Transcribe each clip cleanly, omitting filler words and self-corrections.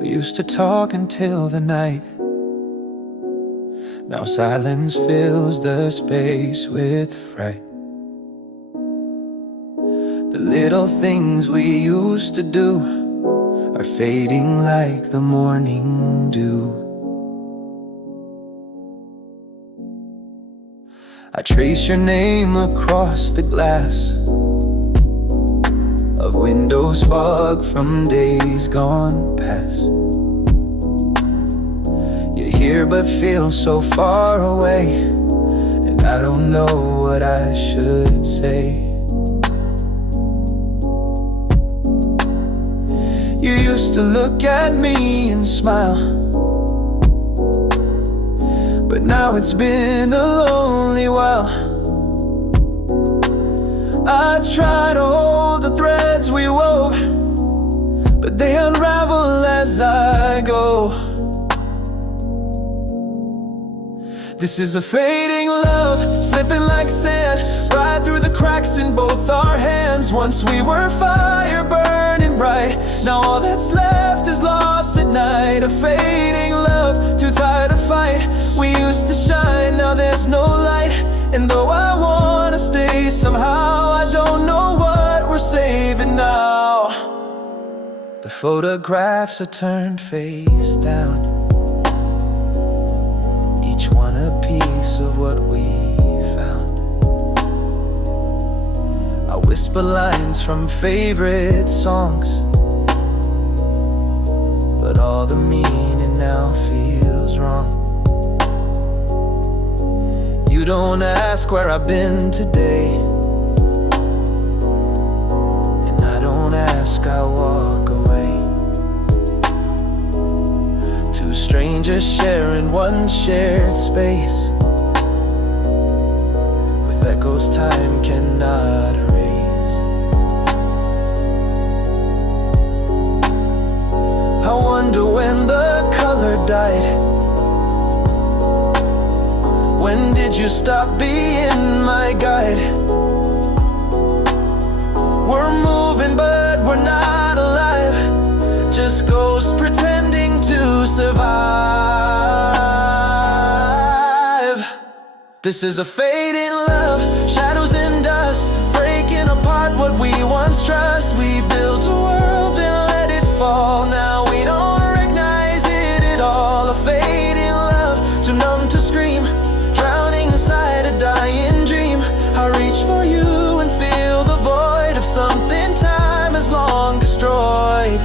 We used to talk until the night. Now silence fills the space with fright. The little things we used to do are fading like the morning dew. I trace your name across the glass of windows fog from days gone past. You're here but feel so far away, and I don't know what I should say. You used to look at me and smile, but now it's been a lonely while. I try to hold the threads we wove, but they unravel as I go. This is a fading love, slipping like sand, right through the cracks in both our hands. Once we were fire burning bright, now all that's left is lost at night. A fading love, too tired to fight. We used to shine, now there's no light. And though I wanna stay somehow, I don't know what we're saving now. The photographs are turned face down, each one a piece of what we found. I whisper lines from favorite songs, but all the meaning now feels wrong. You don't ask where I've been today, and I don't ask, I walk away. Two strangers sharing one shared space, with echoes time cannot erase. I wonder when the color died. When did you stop being my guide? We're moving but we're not alive, just ghosts pretending to survive. This is a fading love, shadows and dust, breaking apart what we once trust. We built a world and let it fall, now we don't recognize it at all. A fading love, too numb to scream, inside a dying dream. I reach for you and feel the void of something time has long destroyed.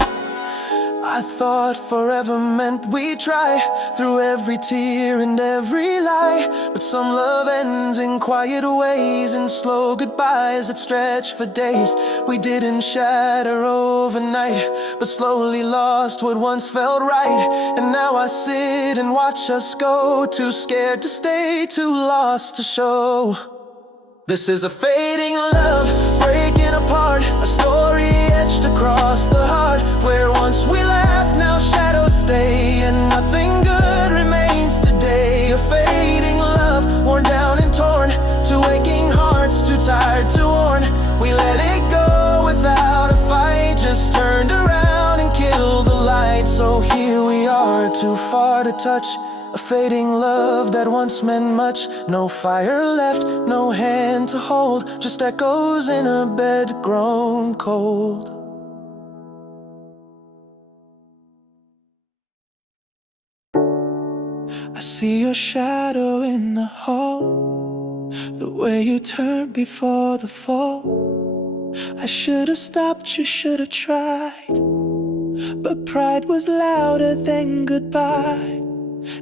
I thought forever meant we'd try, through every tear and every lie. But some love ends in quiet ways, in slow goodbyes that stretch for days. We didn't shatter overnight, but slowly lost what once felt right. And now I sit and watch us go, too scared to stay, too lost to show. This is a fading love, breaking apart, a story etched across the heart. Where once we laughed, now shadows stay, and nothing good remains today. A fading love, worn down and torn, two aching hearts, too tired to warn. We let it go without a fight, just turned around and killed the light. So here we are, too far to touch, a fading love that once meant much. No fire left, no hand to hold, just echoes in a bed grown cold. I see your shadow in the hall, the way you turned before the fall. I should have stopped, you should have tried, but pride was louder than goodbye.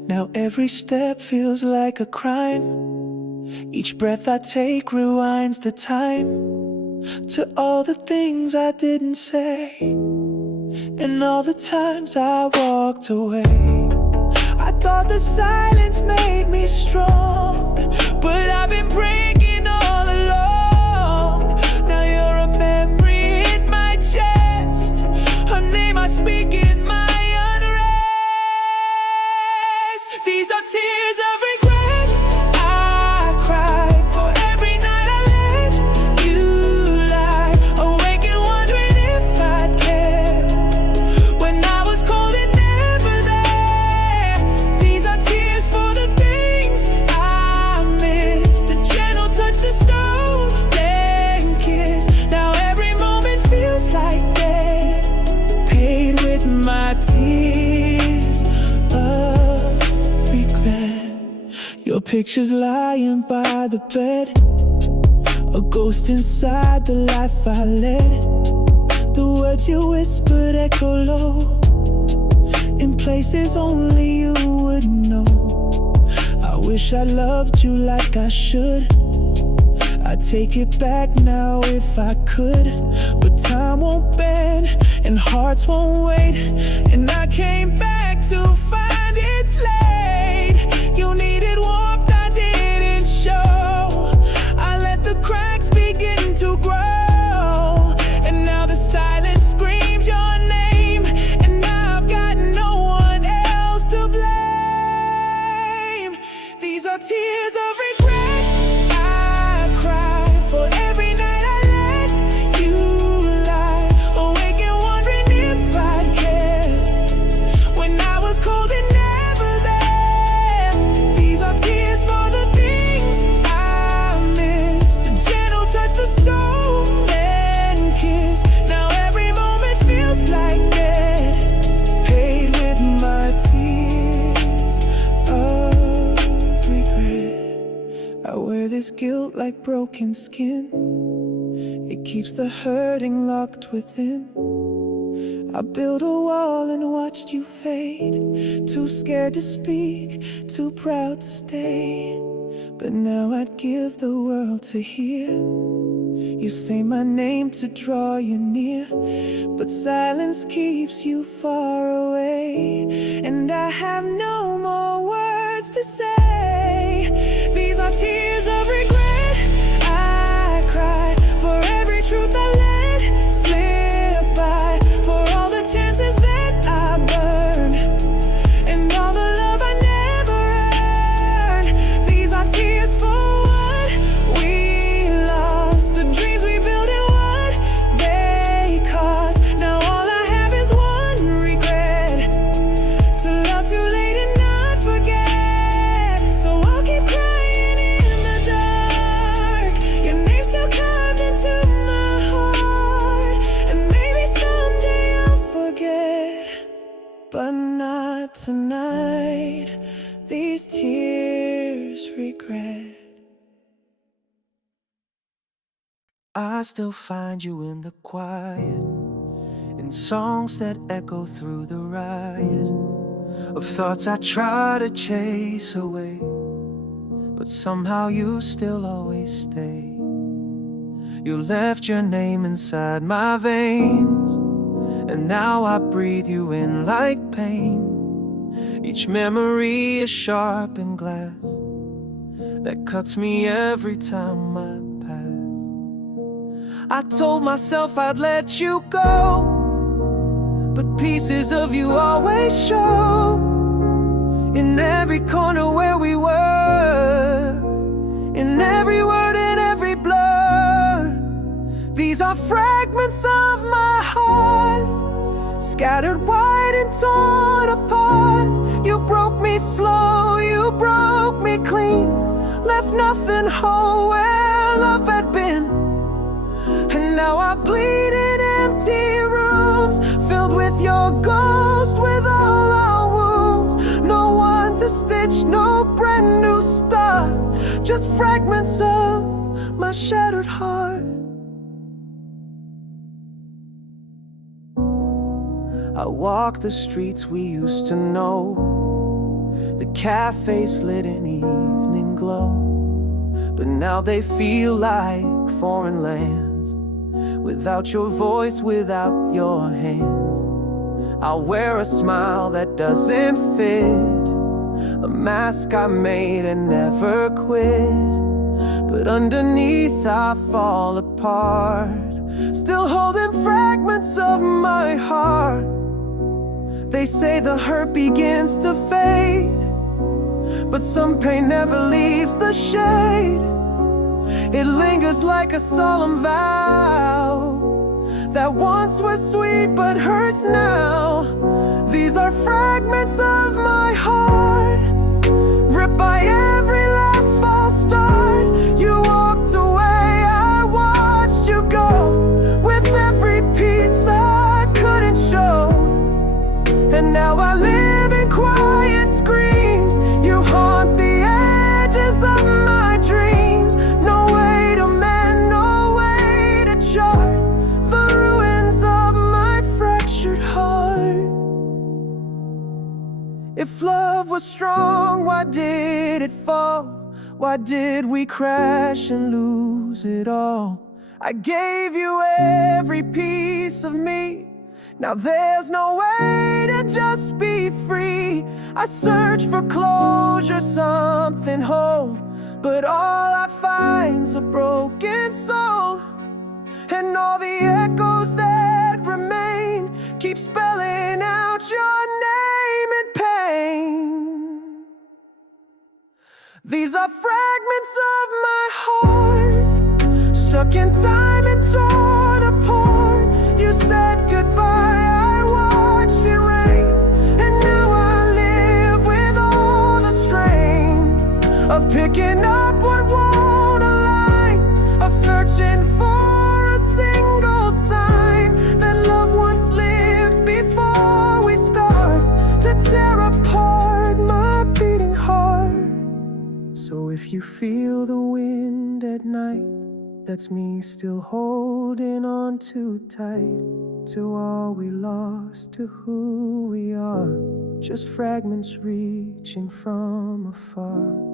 Now every step feels like a crime. Each breath I take rewinds the time to all the things I didn't say, and all the times I walked away. I thought the silence made me strong, but I've been breaking all along. Now you're a memory in my chest, a name I speak in my unrest. These are tears of regret I cry for every night I let you lie, awake and wondering if I'd care when I was cold and tears of regret. Your picture's lying by the bed, a ghost inside the life I led. The words you whispered echo low in places only you would know. I wish I loved you like I should. I'd take it back now if I could, but time won't bend and hearts won't wait, and I came back to find it's late. You needed warmth I didn't show. I let the cracks begin to grow, and now the silence screams your name, and now I've got no one else to blame. These are tears of regret I cry for every night I let you lie, awake and wondering if I'd care when I was cold and never there. These are tears for the things I missed, the gentle touch, the stolen kiss. Now every moment feels like dead, paid with my tears of regret. I wear this guilt like broken skin. It keeps the hurting locked within. I built a wall and watched you fade, too scared to speak, too proud to stay. But now I'd give the world to hear you say my name to draw you near, but silence keeps you far away, and I have no more words to say. These are tears of regret I cry for every truth I let slip by, for all the chances that I burned and all the love I never earned. These are tears for what we lost, the dreams we built and what they cost. Now all I have is one regret, to love too late and not forget. So I'll keep crying in the dark, your name still carved into my heart, and maybe someday I'll forget, but not tonight. These tears regret. I still find you in the quiet, in songs that echo through the riot of thoughts I try to chase away, but somehow you still always stay. You left your name inside my veins, and now I breathe you in like pain. Each memory is sharpened glass that cuts me every time I pass. I told myself I'd let you go, but pieces of you always show in every corner where we were, in every word and every blur. These are fragments of my heart, scattered wide and torn apart. You broke me slow, you broke me clean, left nothing whole where love had been. And now I bleed in empty rooms, filled with your ghost, with all our wounds. No one to stitch, no brand new start, just fragments of my shattered heart. I walk the streets we used to know, the cafes lit in evening glow, but now they feel like foreign lands, without your voice, without your hands. I'll wear a smile that doesn't fit, a mask I made and never quit, but underneath I fall apart, still holding fragments of my heart. They say the hurt begins to fade, but some pain never leaves the shade. It lingers like a solemn vow that once was sweet but hurts now. These are fragments of my heart, ripped by every last false start. You walked away, I watched you go, with every piece I couldn't show. If love was strong, why did it fall? Why did we crash and lose it all? I gave you every piece of me. Now there's no way to just be free. I search for closure, something whole, but all I find's a broken soul. And all the echoes that remain keep spelling out your name in pain. These are fragments of my heart, stuck in time and torn apart. You said goodbye, I watched it rain, and now I live with all the strain of picking up what won't align, of searching for a single sign that love once lived before we start to tear apart my beating heart. So if you feel the wind at night, that's me still holding on too tight to all we lost, to who we are, just fragments reaching from afar.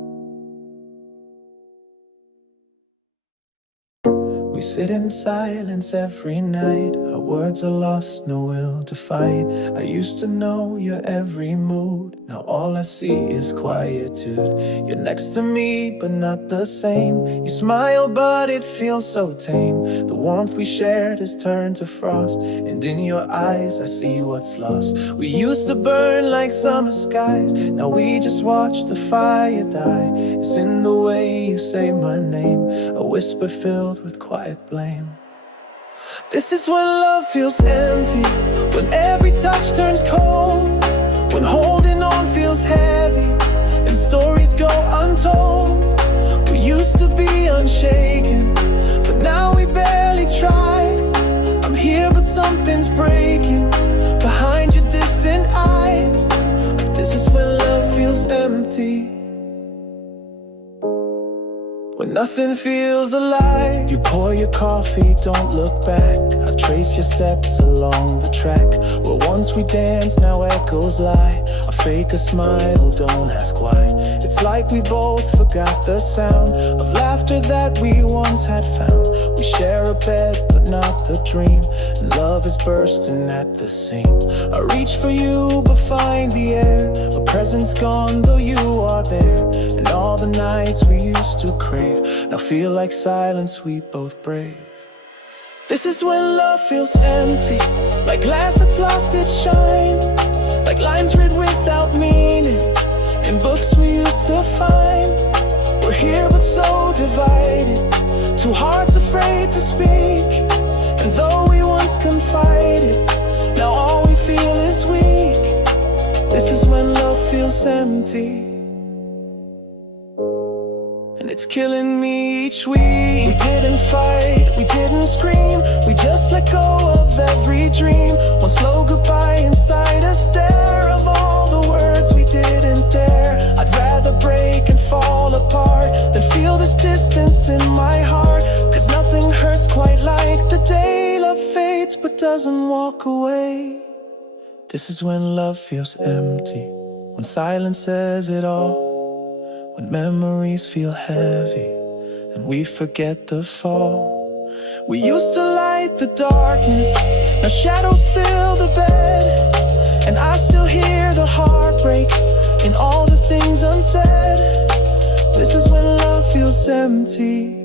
We sit in silence every night. Our words are lost, no will to fight. I used to know your every mood. Now all I see is quietude. You're next to me, but not the same. You smile, but it feels so tame. The warmth we shared has turned to frost, and in your eyes I see what's lost. We used to burn like summer skies. Now we just watch the fire die. It's in the way you say my name, a whisper filled with quiet blame. This is when love feels empty, when every touch turns cold, when holding on feels heavy and stories go untold. We used to be unshaken, but now we barely try. I'm here but something's breaking behind your distant eyes. This is when love feels empty, when nothing feels alive. You pour your coffee, don't look back. I trace your steps along the track where once we danced, now echoes lie. I fake a smile, don't ask why. It's like we both forgot the sound of laughter that we once had found. We share a bed, but not the dream, and love is bursting at the seam. I reach for you, but find the air. A presence gone, though you are there. And all the nights we used to crave now feel like silence we both brave. This is when love feels empty, like glass that's lost its shine, like lines read without meaning in books we used to find. We're here but so divided, two hearts afraid to speak. And though we once confided, now all we feel is weak. This is when love feels empty, and it's killing me each week. We didn't fight, we didn't scream, we just let go of every dream. One slow goodbye inside a stare of all the words we didn't dare. I'd rather break and fall apart than feel this distance in my heart, 'cause nothing hurts quite like the day love fades but doesn't walk away. This is when love feels empty, when silence says it all, when memories feel heavy and we forget the fall. We used to light the darkness, now shadows fill the bed, and I still hear the heartbreak in all the things unsaid. This is when love feels empty,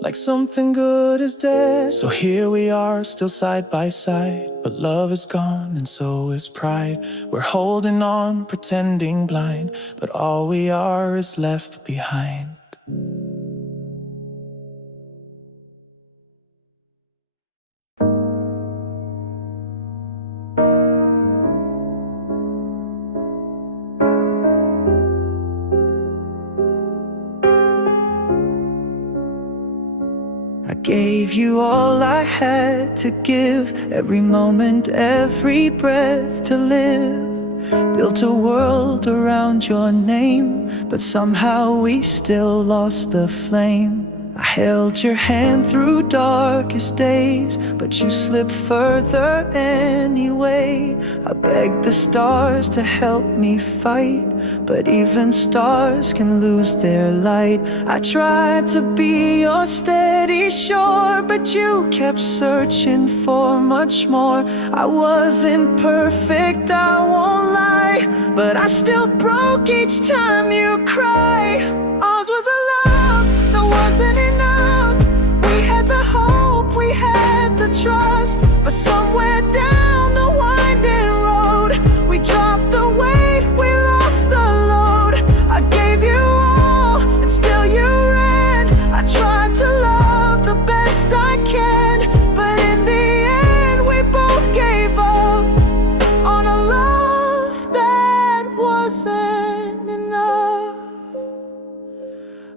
like something good is dead. So here we are, still side by side, but love is gone and so is pride. We're holding on, pretending blind, but all we are is left behind. I gave you all I had to give, every moment, every breath to live. Built a world around your name, but somehow we still lost the flame. I held your hand through darkest days, but you slipped further anyway. I begged the stars to help me fight, but even stars can lose their light. I tried to be your steady shore, but you kept searching for much more. I wasn't perfect, I won't lie, but I still broke each time you cry. Ours was a love that wasn't enough. We had the hope, we had the trust, but somewhere down the winding road, we dropped the weight, we lost the load. I gave you all, and still you ran. I tried to love the best I can, but in the end we both gave up on a love that wasn't enough.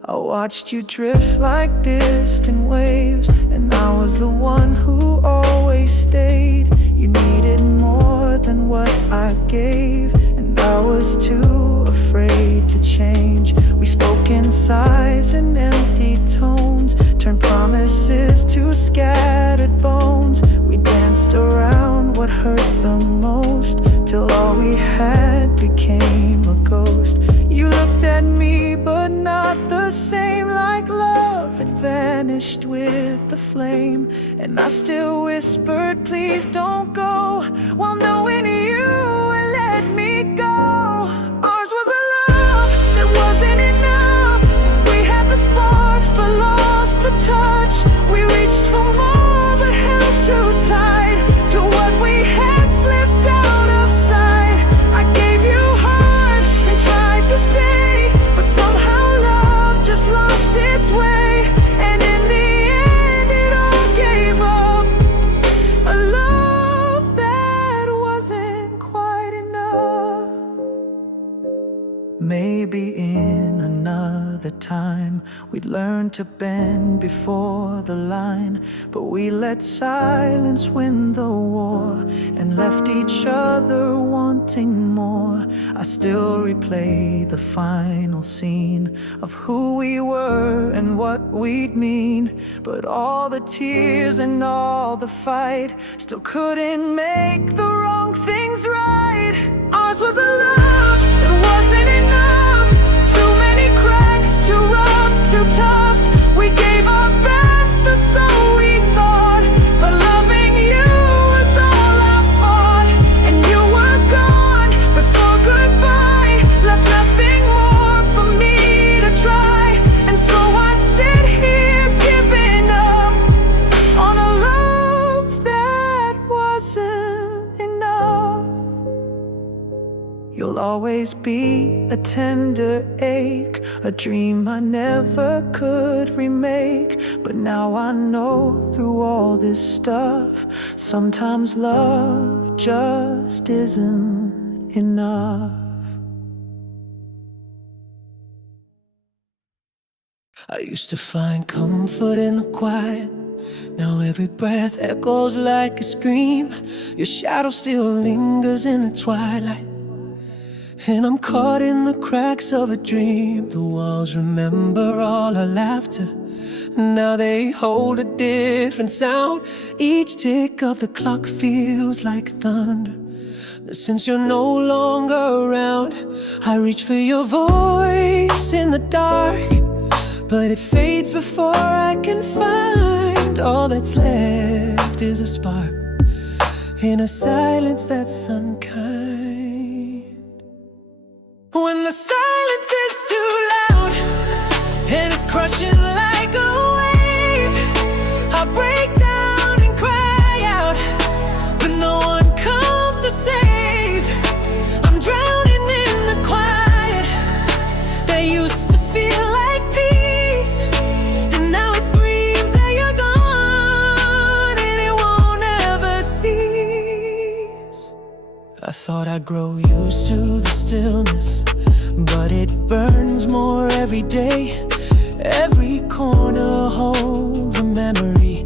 I watched you drift like distant waves, and I was the one who always stayed. You needed more than what I gave, and I was too afraid to change. We spoke in sighs and empty tones, turned promises to scattered bones. We danced around what hurt the most, till all we had became a ghost. You looked at me, but not the same, like love had vanished with the flame. And I still whispered, please don't go, while knowing you would let me go. Ours was a love that wasn't enough. We had the sparks, but lost the touch. We reached for more, but held too tight to what we had slipped out of sight. I gave you heart and tried to stay, but somehow love just lost its way. And in the end it all gave up, a love that wasn't quite enough. Maybe in another time we'd learn to bend before the line, but we let silence win the war and left each other wanting more. I still replay the final scene of who we were and what we'd mean, but all the tears and all the fight still couldn't make the wrong things right. Ours was a love that wasn't enough. Too many cracks, too rough, too tough. We gave our best, or so we thought, but loving you was all I fought. And you were gone before goodbye, left nothing more for me to try. And so I sit here giving up on a love that wasn't enough. You'll always be a tender ache, a dream I never could remake. But now I know through all this stuff, sometimes love just isn't enough. I used to find comfort in the quiet. Now every breath echoes like a scream. Your shadow still lingers in the twilight, and I'm caught in the cracks of a dream. The walls remember all our laughter, now they hold a different sound. Each tick of the clock feels like thunder. Since you're no longer around, I reach for your voice in the dark, but it fades before I can find. All that's left is a spark in a silence that's unkind. When the silence is too loud and it's crushing like a wave, I break down and cry out, but no one comes to save. I'm drowning in the quiet that used to feel like peace, and now it screams that you're gone and it won't ever cease. I thought I'd grow used to the stillness, but it burns more every day. Every corner holds a memory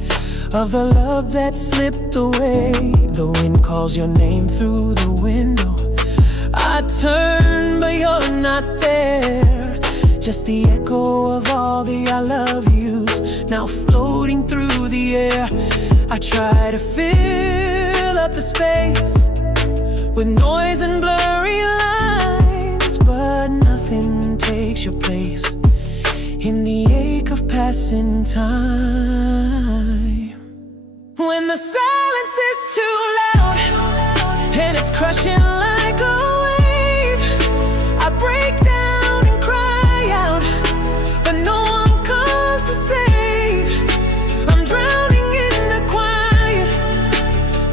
of the love that slipped away. The wind calls your name through the window. I turn, but you're not there. Just the echo of all the I love yous now floating through the air. I try to fill up the space with noise and blurry lines, but nothing takes your place in the ache of passing time. When the silence is too loud and it's crushing like a wave, I break down and cry out, but no one comes to save. I'm drowning in the quiet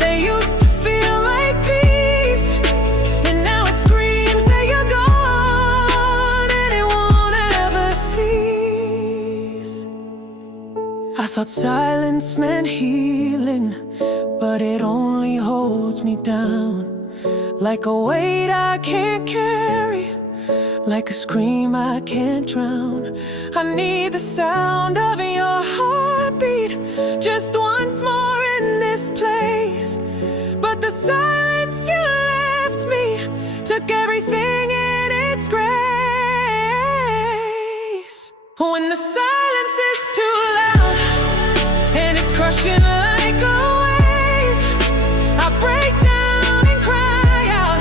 that used to feel like peace, and now it screams that you're gone and it won't ever cease. I thought silence meant healing, but it only holds me down. Like a weight I can't carry, like a scream I can't drown. I need the sound of your heartbeat just once more in this place. But the silence you left me took everything in its grace. When the silence is too loud and it's crushing like a wave, I break down and cry out,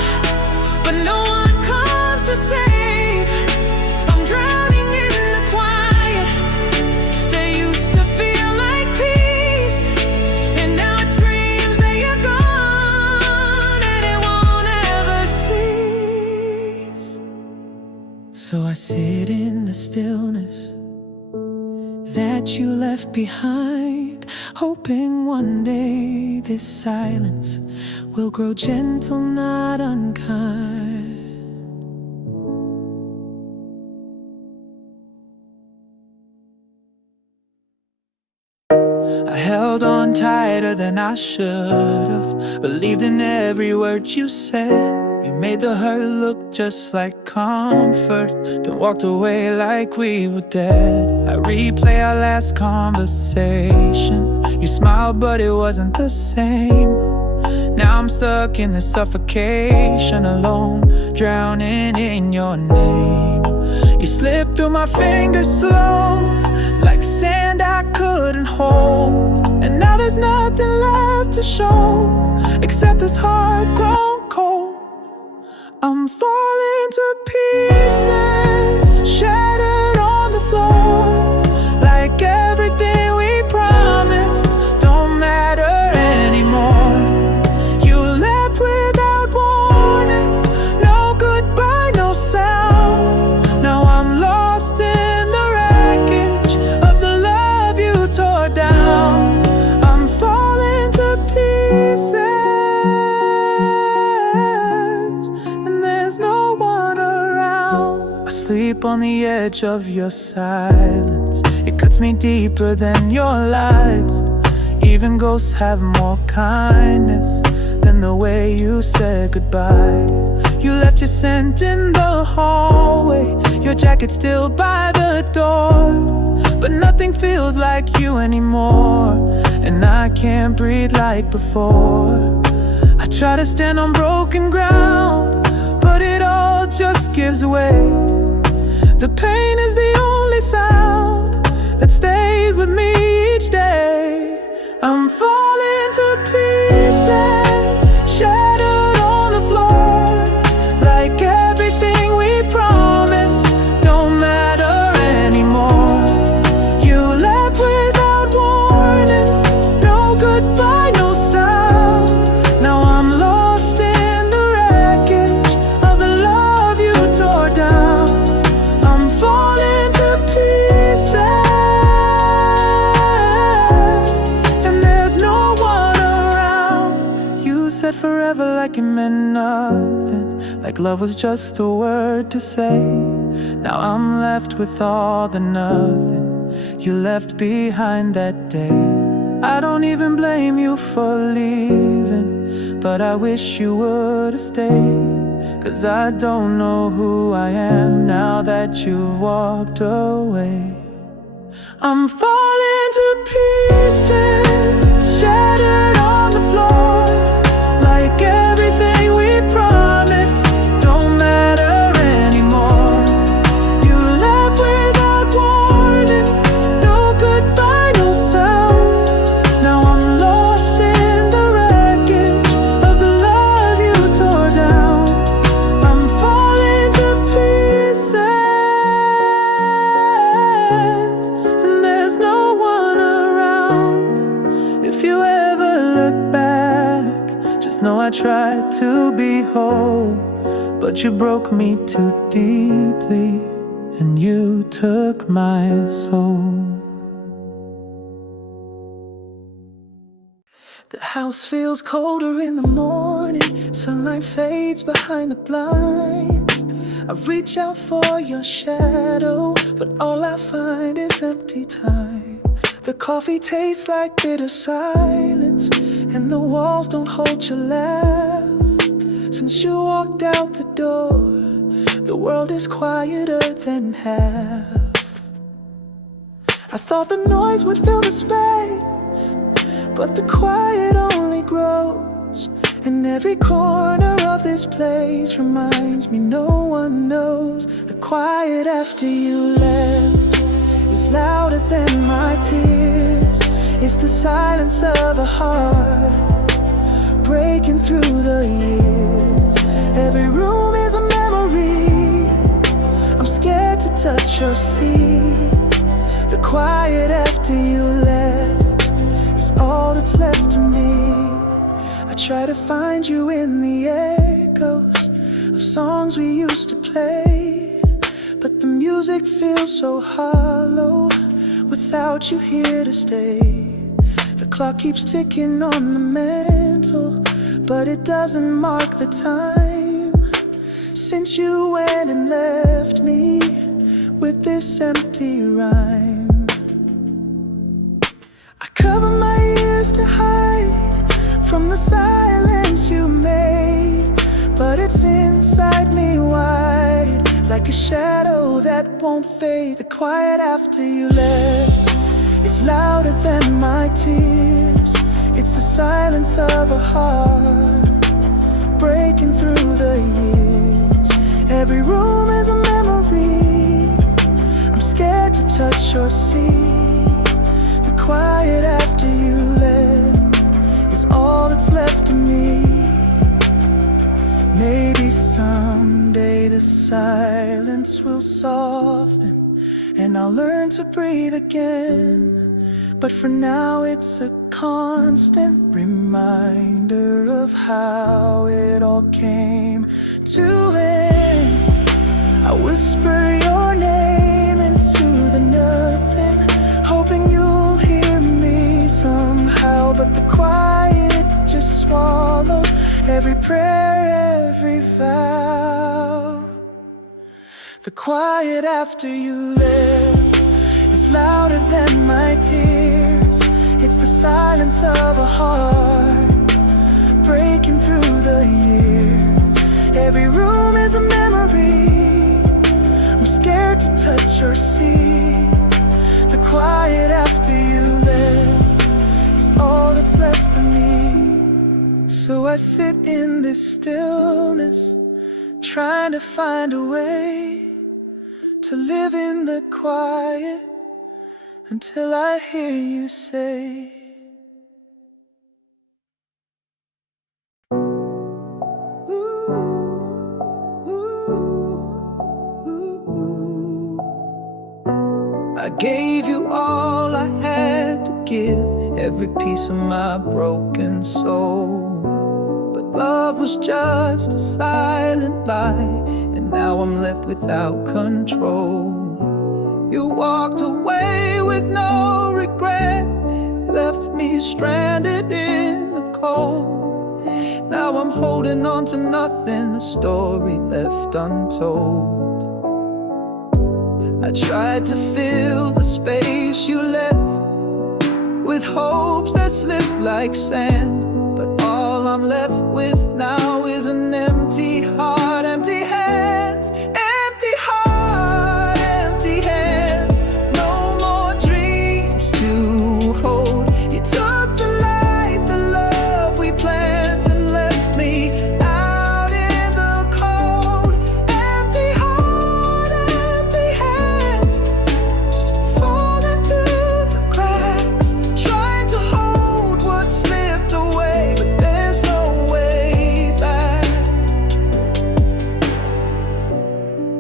but no one comes to save. I'm drowning in the quiet that used to feel like peace, and now it screams that you're gone and it won't ever cease. So I sit in the stillness that you left behind, hoping one day this silence will grow gentle, not unkind. I held on tighter than I should have, believed in every word you said. You made the hurt look just like comfort, then walked away like we were dead. I replay our last conversation. You smiled but it wasn't the same. Now I'm stuck in this suffocation, alone, drowning in your name. You slipped through my fingers slow, like sand I couldn't hold. And now there's nothing left to show except this heart grown cold. I'm falling to pieces, shattered on the floor, like everything we promised don't matter anymore. You left without warning, no goodbye, no sound. Now I'm lost in the wreckage of the love you tore down. I'm falling to pieces, sleep on the edge of your silence. It cuts me deeper than your lies. Even ghosts have more kindness than the way you said goodbye. You left your scent in the hallway, your jacket still by the door. But nothing feels like you anymore, and I can't breathe like before. I try to stand on broken ground, but it all just gives way. The pain is the only sound that stays with me each day. I'm falling to pieces, shattered on the floor, like everything we promised don't matter anymore. You left without warning, no goodbye, no sound. Now I'm lost in the wreckage of the love you tore down. I'm falling to pieces, and there's no one around. You said forever like it meant nothing, like love was just a word to say. Now I'm left with all the nothing you left behind that day. I don't even blame you for leaving, but I wish you would've stayed. 'Cause I don't know who I am now that you've walked away. I'm falling to pieces, shattered on the floor, like everything we promised don't matter anymore. You left to be whole, but you broke me too deeply, and you took my soul. The house feels colder in the morning, sunlight fades behind the blinds. I reach out for your shadow, but all I find is empty time. The coffee tastes like bitter silence, and the walls don't hold your laugh. Since you walked out the door, the world is quieter than half. I thought the noise would fill the space, but the quiet only grows. And every corner of this place reminds me no one knows. The quiet after you left is louder than my tears. It's the silence of a heart breaking through the years. Every room is a memory I'm scared to touch or see. The quiet after you left is all that's left to me. I try to find you in the echoes of songs we used to play, but the music feels so hollow without you here to stay. The clock keeps ticking on the mantle, but it doesn't mark the time since you went and left me with this empty rhyme. I cover my ears to hide from the silence you made, but it's inside me wide, like a shadow that won't fade. The quiet after you left is louder than my tears. It's the silence of a heart breaking through the years. Every room is a memory I'm scared to touch or see. The quiet after you left is all that's left of me. Maybe someday the silence will soften and I'll learn to breathe again. But for now it's a constant reminder of how it all came to end. I whisper your name into the nothing, hoping you'll hear me somehow. But the quiet just swallows every prayer, every vow. The quiet after you left is louder than my tears. It's the silence of a heart breaking through the years. Every room is a memory I'm scared to touch or see. The quiet after you left is all that's left of me. So I sit in this stillness, trying to find a way to live in the quiet until I hear you say, ooh, ooh, ooh, ooh. I gave you all I had to give, every piece of my broken soul. But love was just a silent lie, and now I'm left without control. You walked away with no regret, left me stranded in the cold. Now I'm holding on to nothing, a story left untold. I tried to fill the space you left with hopes that slipped like sand, but all I'm left with now is an empty heart, empty hands, empty heart, empty hands. No more dreams to hold. You took the light, the love we planned, and left me out in the cold. Empty heart, empty hands, falling through the cracks, trying to hold what slipped away, but there's no way back.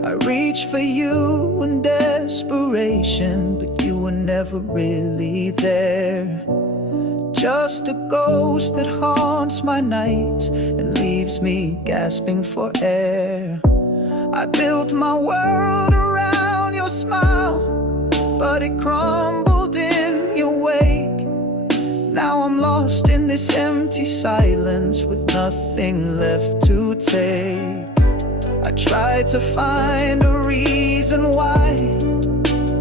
I reached for you in desperation, but you were never really there. just a ghost that haunts my nights and leaves me gasping for air. I built my world around your smile, but it crumbled in your wake. Now I'm lost in this empty silence with nothing left to take. I tried to find a reason why,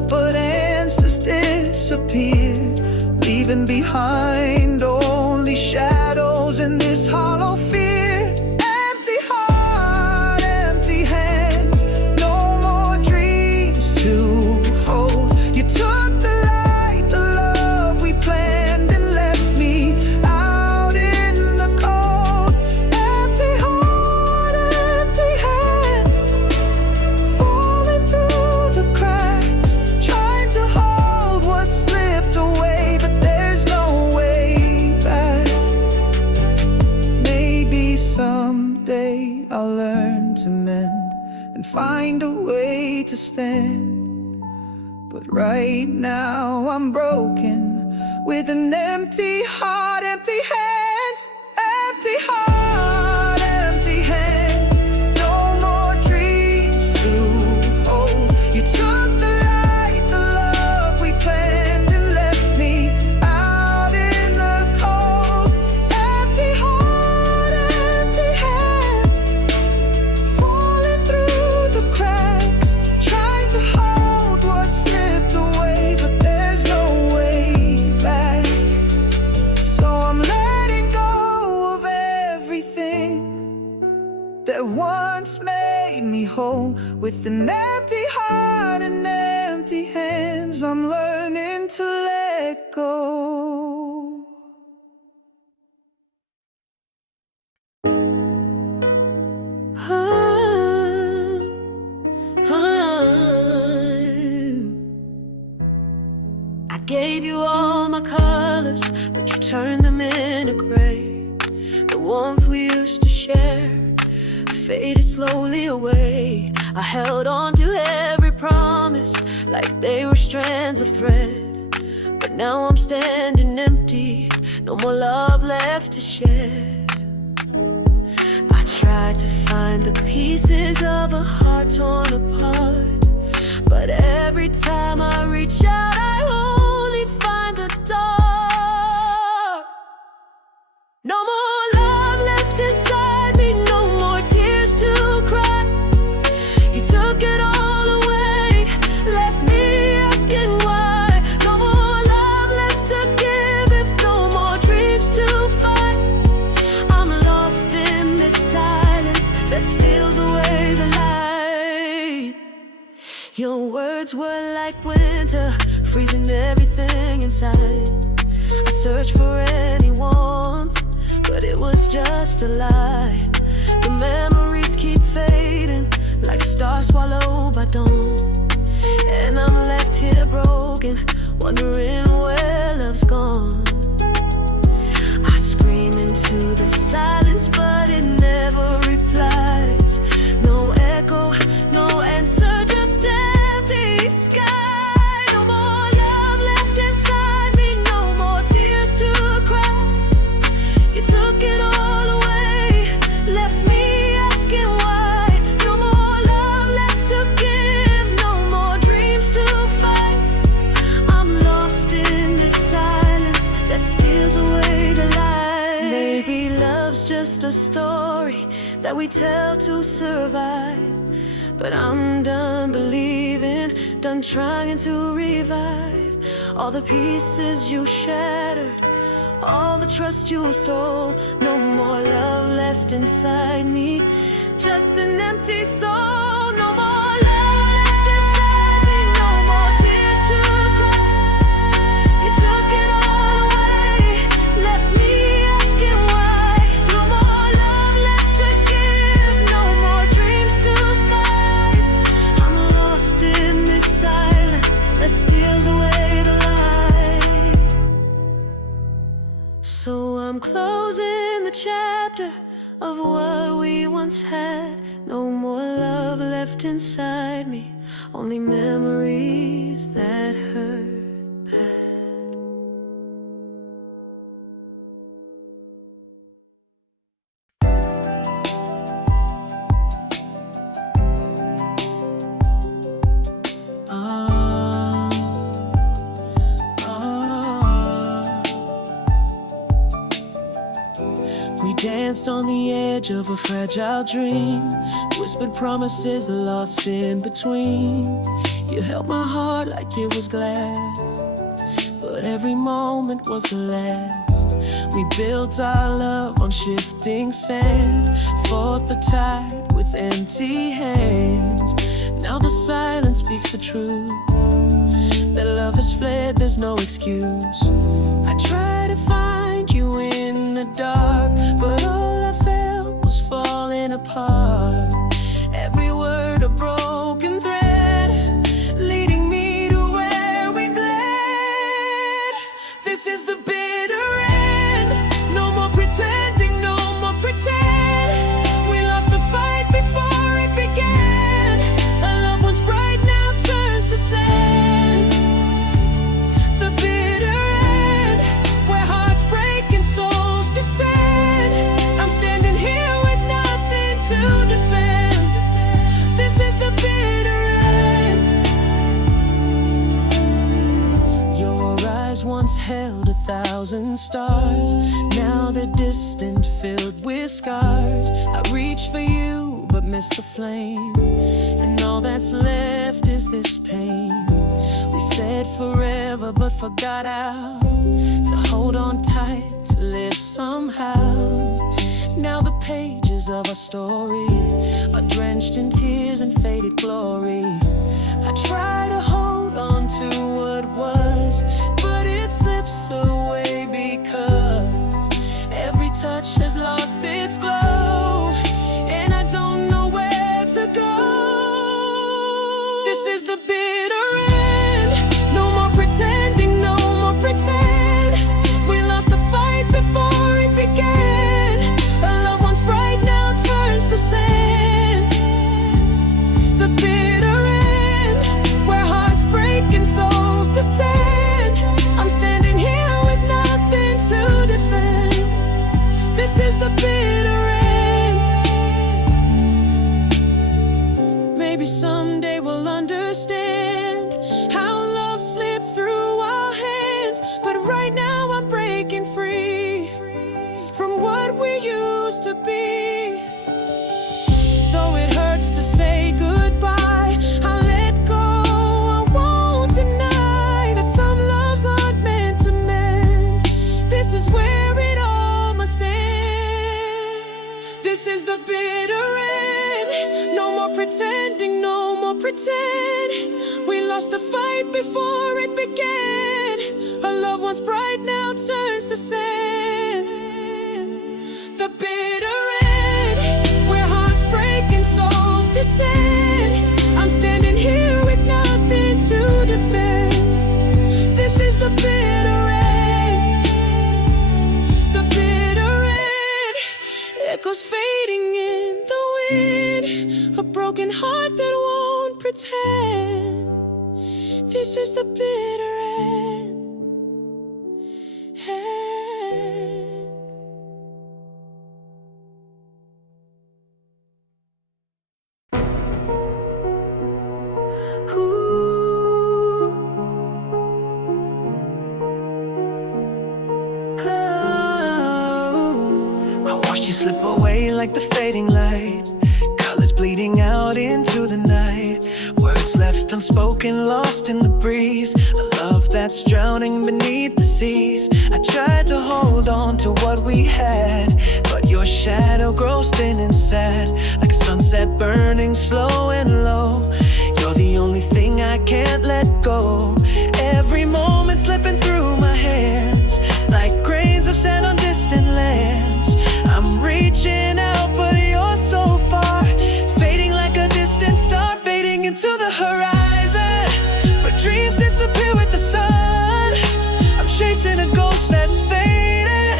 but answers disappeared, leaving behind only shadows in this hollow fear. Empty heart, empty hands, no more dreams to hold. You took the light, the love we planned, and left me out in the cold. Empty heart, empty hands, falling through the cracks, trying to hold what slipped away, but there's no way back. Maybe someday I'll learn to mend and find a way to stand, but right now I'm broken with an empty heart, empty hands. Empty heart, empty hands, no more dreams to hold. You took the light, the love we planned, and left me out in the cold. Empty heart, empty hands, falling through the cracks, trying to hold what slipped away, but there's no way back. So I'm letting go of everything that once made me whole. With an empty heart and empty hands, I'm learning to let go. I gave you all my colors, but you turned them into gray. The warmth we used to share faded slowly away. I held on to every promise like they were strands of thread, but now I'm standing empty, no more love left to share. I tried to find the pieces of a heart torn apart, but every time I reach out I only find the dark. No more love left inside me, no more tears to cry. You took it all away, left me asking why. No more love left to give, if no more dreams to fight. I'm lost in this silence that steals away the light. Your words were like winter, freezing everything inside. I searched for any warmth, but it was just a lie. The memories keep fading like stars swallowed by dawn, and I'm left here broken, wondering where love's gone. I scream into the silence, but it never replies. No echo, no answer, just empty sky. No more love left inside me, no more tears to cry. You took it all away, left me asking why. No more love left to give, no more dreams to fight. I'm lost in this silence that steals away the light. Maybe love's just a story that we tell to survive, but I'm done believing, done trying to revive all the pieces you shattered, all the trust you stole. No more love left inside me, just an empty soul. No more love left inside me, no more tears to cry. You took it all away, left me asking why. No more love left to give, no more dreams to fight. I'm lost in this silence that steals away the light. So I'm closing the chapter of what we once had. No more love left inside me, only memories that hurt bad. danced on the edge of a fragile dream, whispered promises lost in between. You held my heart like it was glass, but every moment was the last. We built our love on shifting sand, fought the tide with empty hands. Now the silence speaks the truth, that love has fled, there's no excuse. I try to find you in the dark, but all I felt was falling apart. Every word a broken thread, leading me to where we bled. This is the bitter end. No more pretending, no more pretend. We lost the fight before it began. Our loved one's bright now turns to sand. The bitter end, where hearts break and souls descend. I'm standing here with nothing to defend. This is the bitter end. Your eyes once held 1,000 stars, now they're distant, filled with scars. I reach for you, but miss the flame, and all that's left is this pain. We said forever, but forgot how to hold on tight, to live somehow. Now the pages of our story are drenched in tears and faded glory. I try to hold on to what was, but it slips away because every touch has lost its glow, and I don't know where to go. This is the bitter end. No more pretending, no more pretend. We lost the fight before it began. A loved one's bright now turns to sand. The bitter end, where hearts break and souls descend. I'm standing here with nothing to defend. This is the bitter end. Maybe someday we'll understand how love slipped through our hands, but right now I'm breaking free from what we used to be. Though it hurts to say goodbye, I'll let go, I won't deny that some loves aren't meant to mend. This is where it all must end. This is the bitter end. No more pretending, no more pretend. We lost the fight before it began. A loved one's bright now turns to sand. The bitter end, where hearts break and souls descend. I'm standing here with nothing to defend. This is the bitter end. The bitter end, echoes fading in the wind. A broken heart that won't pretend. This is the bitter end. I watched you slip away like the fading light, colors bleeding out into the night, words left unspoken, lost in the breeze, a love that's drowning beneath the seas. I tried to hold on to what we had, but your shadow grows thin and sad, like a sunset burning slow and low. You're the only thing I can't let go. Every moment slipping through my hands, like grains of sand on distant lands. I'm reaching out, but you're so far, fading like a distant star, fading into the horizon, where dreams disappear with the sun. I'm chasing a ghost that's faded,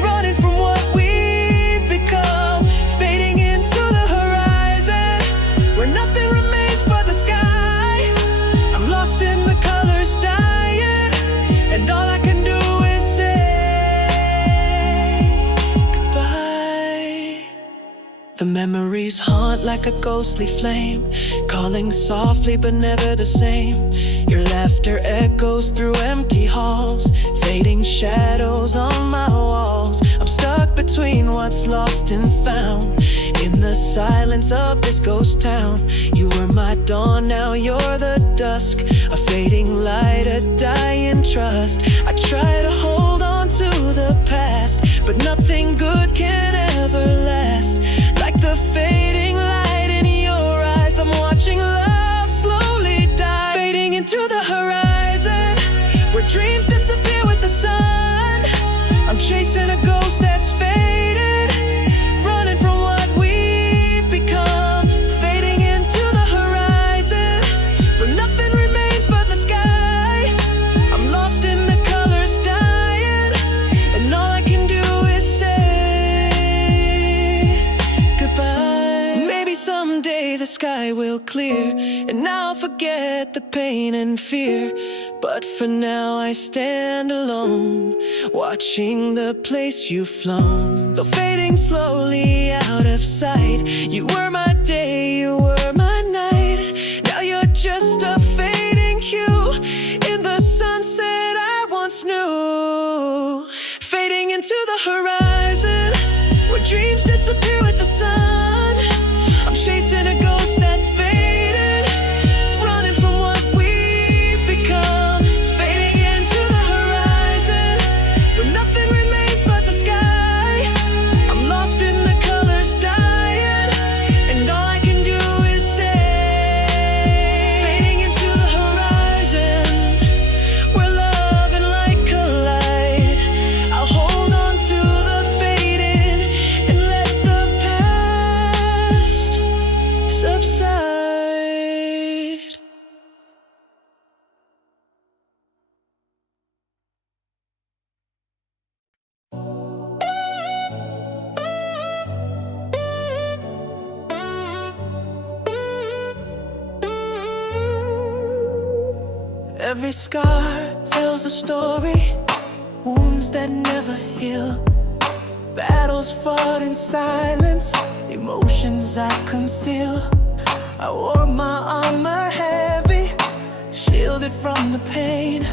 running from what we've become, fading into the horizon, where nothing remains but the sky. I'm lost in the colors dying, and all I can do is say goodbye. The memories haunt like a ghostly flame, calling softly but never the same. Your laughter echoes through empty halls, fading shadows on my walls. I'm stuck between what's lost and found. In the silence of this ghost town, you were my dawn, now you're the dusk. A fading light, a dying trust. I try to hold on to the past, but nothing good can ever last. Like the fading light in your eyes, I'm watching love slowly die. Fading into the horizon, where dreams disappear with the sun. I'm chasing a ghost that's faded, running from what we've become. Fading into the horizon, where nothing remains but the sky. I'm lost in the colors dying, and all I can do is say goodbye. Maybe someday the sky will clear, and I'll forget the pain and fear. But for now I stand alone, watching the place you've flown. Though fading slowly out of sight, you were my day, you were my night. Now you're just a fading hue in the sunset I once knew. Fading into the horizon, where dreams disappear with the sun. I'm chasing a ghost that's faded, running from what we've become. Fading into the horizon, where nothing remains but the sky. I'm lost in the colors dying, and all I can do is say fading into the horizon, where love and light collide. I'll hold on to the fading and let the past subside. Every scar tells a story, wounds that never heal, battles fought in silence, emotions I conceal. I wore my armor heavy, shielded from the pain.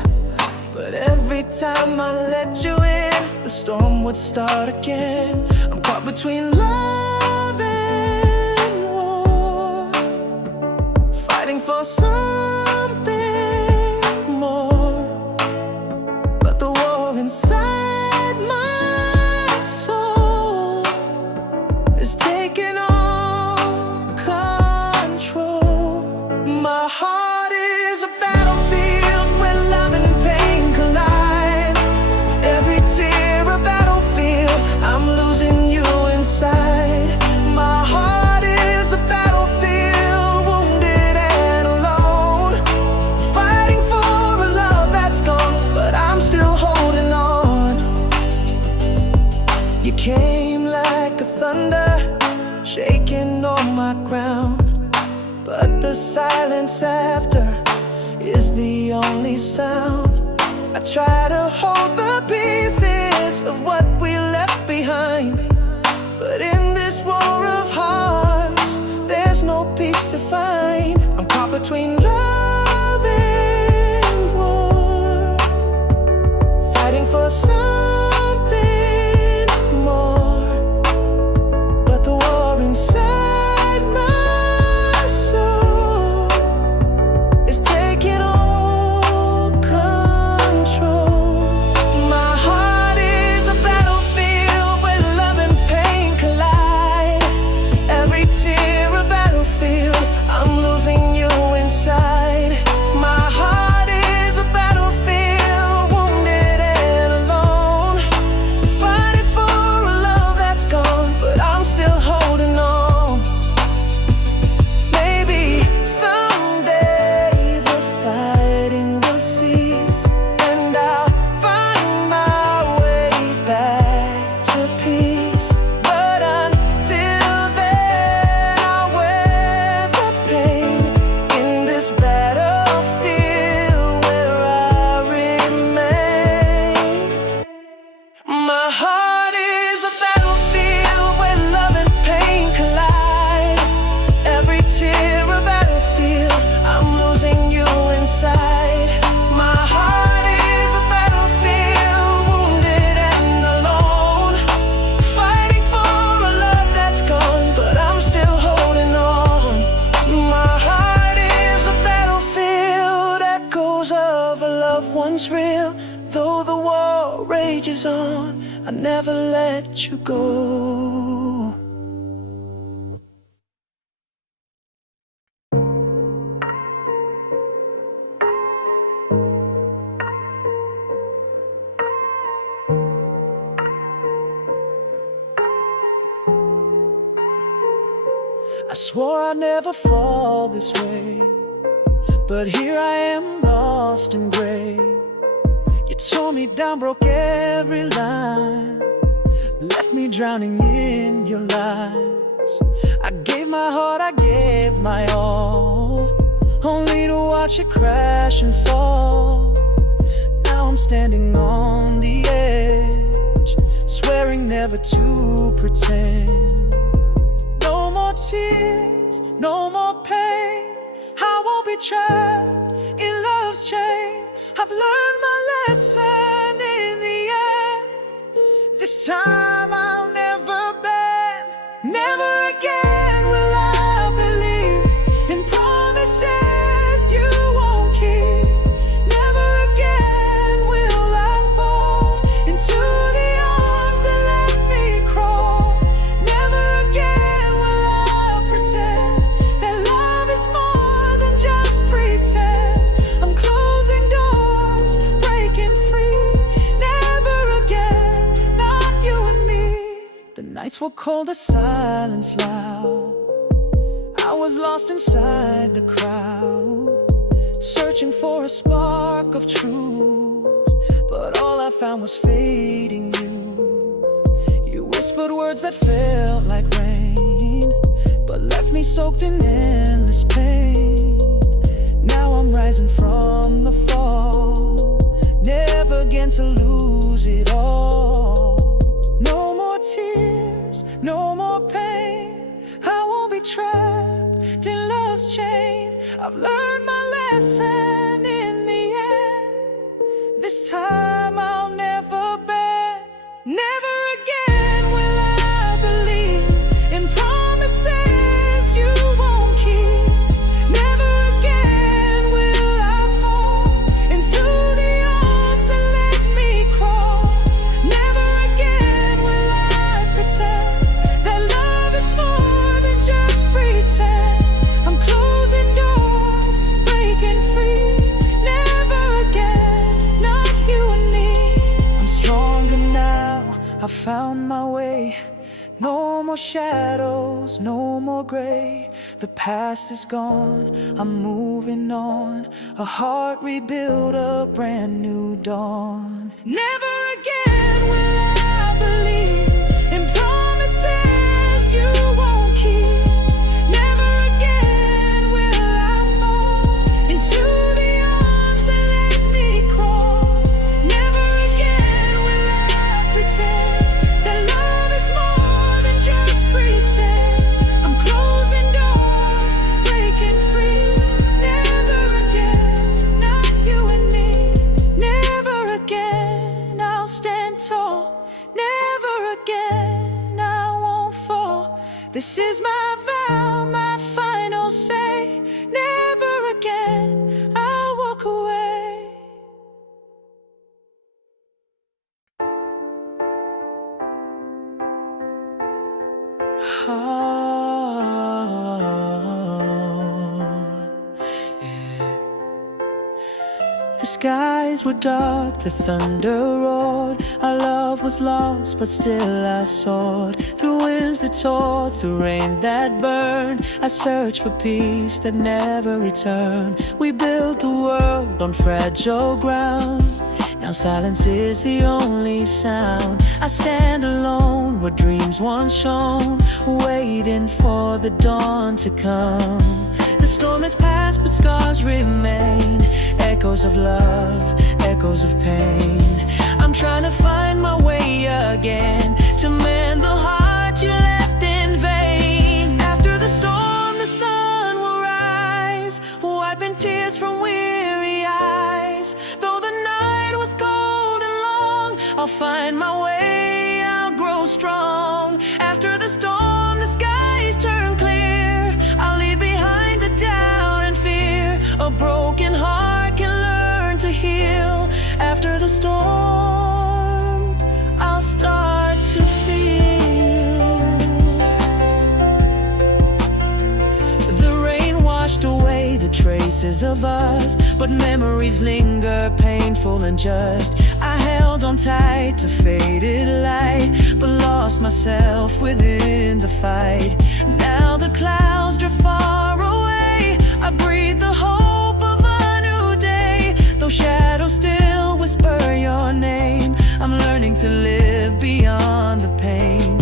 But every time I let you in, the storm would start again. I'm caught between love and war, fighting for something more. But the war inside my soul is taking all control. My heart is a battlefield where love and pain collide. Every tear a battlefield, I'm losing you inside. My heart is a battlefield, wounded and alone, fighting for a love that's gone, but I'm still holding on. You came like a thunder, shaking all my ground. But the silence after is the only sound. I try to hold the pieces of what we left behind, but in this war of hearts, there's no peace to find. I'm caught between love and war, fighting for something more. But the war inside my soul is taking all control. My heart is a battlefield where love and pain collide. is on, I never let you go. I swore I'd never fall this way, but here I am, lost and gray. You tore me down, broke every line, left me drowning in your lies. I gave my heart, I gave my all, only to watch it crash and fall. Now I'm standing on the edge, swearing never to pretend. No more tears, no more pain, I won't be trapped in love's chain. I've learned my lesson in the end. This time I'll never bend. Never again will I believe in promises you won't keep. Never again will I fall into the arms that let me crawl. Never again will I pretend that love is more than just pretend. I'm closing doors, breaking free. Never again, not you and me. The nights were cold, the silence loud. I was lost inside the crowd, searching for a spark of truth, but all I found was fading youth. You whispered words that felt like rain, but left me soaked in endless pain. Now I'm rising from the fall, never again to lose it all. No more tears, no more pain, I won't be trapped in love's chain. I've learned my lesson in the end. This time I'll never bend. Never again will I believe in promises you won't keep. Never again will I fall into the arms that let me crawl. Never again will I pretend that love is more than just pretend. I'm closing doors, breaking free. Never again, not you and me. I'm stronger now, I found my way. No more shadows, no more gray. The past is gone, I'm moving on. A heart rebuilt, a brand new dawn. Never again will I believe in promises you won't keep. Never again will I fall into the arms that let me crawl. Never again will I pretend that love is more than just pretend. I'm closing doors, breaking free. Never again, not you and me. Never again, I'll stand tall. Never again, I won't fall. This is my vow, my final say. Never again, I'll walk away. The skies were dark, the thunder roared. Our love was lost, but still I soared. Through winds that tore, through rain that burned. I searched for peace that never returned. We built the world on fragile ground. Now silence is the only sound. I stand alone where dreams once shone, waiting for the dawn to come. The storm has passed, but scars remain. Echoes of love, echoes of pain. I'm trying to find my way again, to mend the heart you left in vain. After the storm, the sun will rise, wiping tears from weary eyes. Though the night was cold and long, I'll find my way, I'll grow strong. After the storm, the skies turn clear. I'll leave behind the doubt and fear. A broken heart can learn to heal. After the storm, the traces of us, but memories linger, painful and just. I held on tight to faded light, but lost myself within the fight. Now the clouds drift far away, I breathe the hope of a new day. Though shadows still whisper your name, I'm learning to live beyond the pain.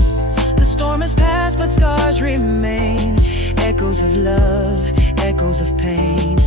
The storm has passed, but scars remain. Echoes of love, echoes of pain.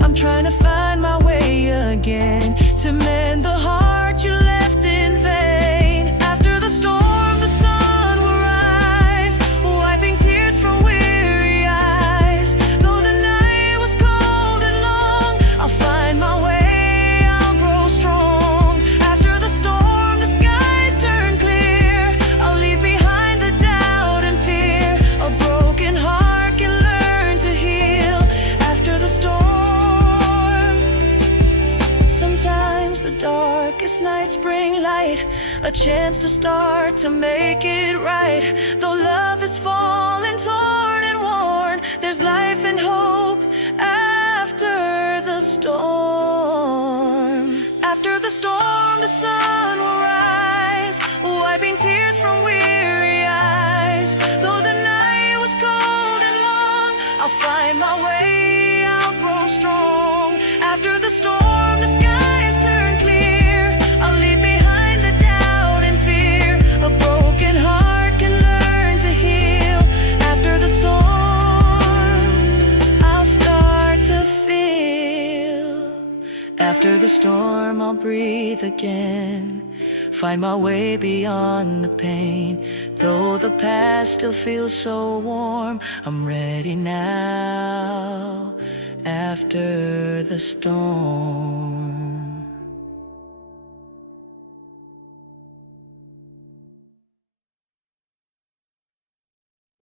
I'm trying to find my way again, to mend the heart you left in vain. After the storm, the sun will rise, wiping tears from weary eyes. Though the night was cold and long, I'll find my way, I'll grow strong. After the storm, the skies turn clear, I'll leave behind the doubt and fear. A broken heart can learn to heal after the storm. Sometimes the darkest nights bring light, a chance to start to make it right. Though love is fallen, torn and worn, there's life and hope after the storm. After the storm, the sun will rise, wiping tears from weary eyes. Though the night was cold and long, I'll find my way, I'll grow strong. After the storm, the skies turn clear, I'll leave behind the doubt and fear. A broken heart can learn to heal after the storm. I'll start to feel. After the storm, I'll breathe again, find my way beyond the pain. Though the past still feels so warm, I'm ready now after the storm.